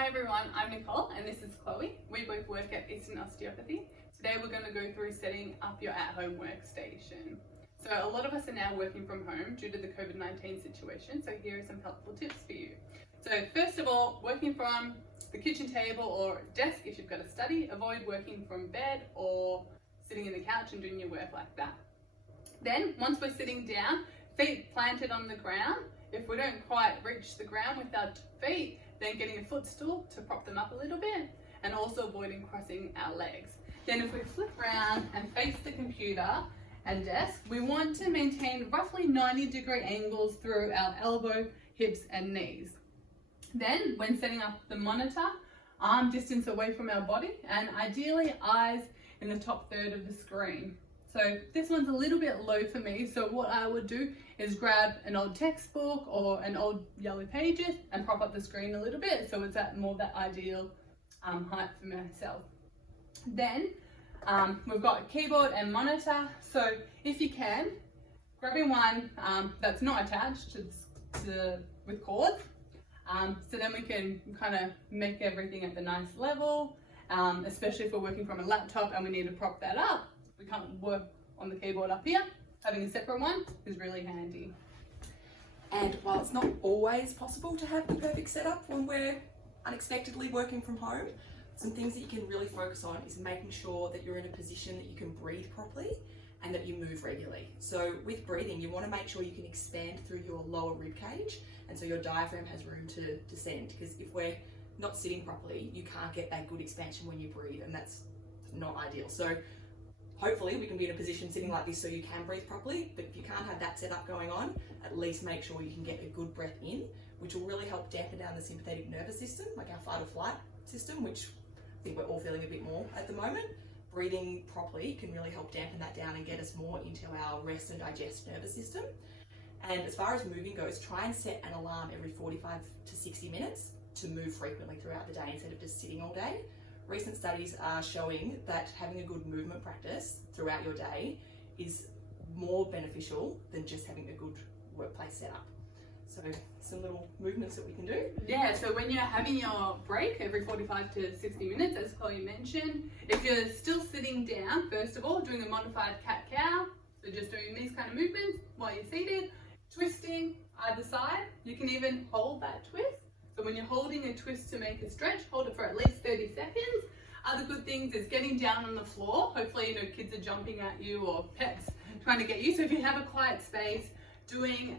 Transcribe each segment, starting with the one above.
Hi everyone, I'm Nicole and this is Chloe. We both work at Eastern Osteopathy. Today we're going to go through setting up your at-home workstation. So a lot of us are now working from home due to the COVID-19 situation, so here are some helpful tips for you. So first of all, working from the kitchen table or desk if you've got a study, avoid working from bed or sitting in the couch and doing your work like that. Then once we're sitting down, feet planted on the ground. If we don't quite reach the ground with our feet, then getting a footstool to prop them up a little bit, and also avoiding crossing our legs. Then if we flip around and face the computer and desk, we want to maintain roughly 90-degree angles through our elbow, hips and knees. Then when setting up the monitor, arm distance away from our body and ideally eyes in the top third of the screen. So this one's a little bit low for me, so what I would do is grab an old textbook or an old yellow pages and prop up the screen a little bit so it's at more that ideal height for myself. Then we've got keyboard and monitor, so if you can, grabbing one that's not attached with cords, so then we can kind of make everything at the nice level, especially if we're working from a laptop and we need to prop that up. We can't work on the keyboard up here. Having a separate one is really handy. And while it's not always possible to have the perfect setup when we're unexpectedly working from home, some things that you can really focus on is making sure that you're in a position that you can breathe properly and that you move regularly. So with breathing, you want to make sure you can expand through your lower rib cage, and so your diaphragm has room to descend, because if we're not sitting properly, you can't get that good expansion when you breathe, and that's not ideal. So hopefully we can be in a position sitting like this so you can breathe properly, but if you can't have that setup going on, at least make sure you can get a good breath in, which will really help dampen down the sympathetic nervous system, like our fight or flight system, which I think we're all feeling a bit more at the moment. Breathing properly can really help dampen that down and get us more into our rest and digest nervous system. And as far as moving goes, try and set an alarm every 45 to 60 minutes to move frequently throughout the day instead of just sitting all day. Recent studies are showing that having a good movement practice throughout your day is more beneficial than just having a good workplace setup. So some little movements that we can do. Yeah, so when you're having your break every 45 to 60 minutes, as Chloe mentioned, if you're still sitting down, first of all, doing a modified cat-cow, so just doing these kind of movements while you're seated, twisting either side. You can even hold that twist. So when you're holding a twist to make a stretch, hold it for at least 30 seconds. Other good things is getting down on the floor. Hopefully, kids are jumping at you or pets trying to get you. So if you have a quiet space, doing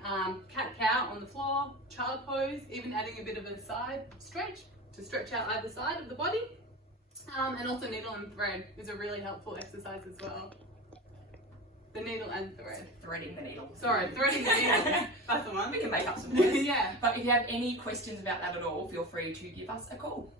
cat-cow on the floor, child pose, even adding a bit of a side stretch to stretch out either side of the body. And also needle and thread is a really helpful exercise as well. The needle and thread. Threading the needle. Sorry, threading the needle. That's the one. We can make up some words. Yeah. But if you have any questions about that at all, feel free to give us a call.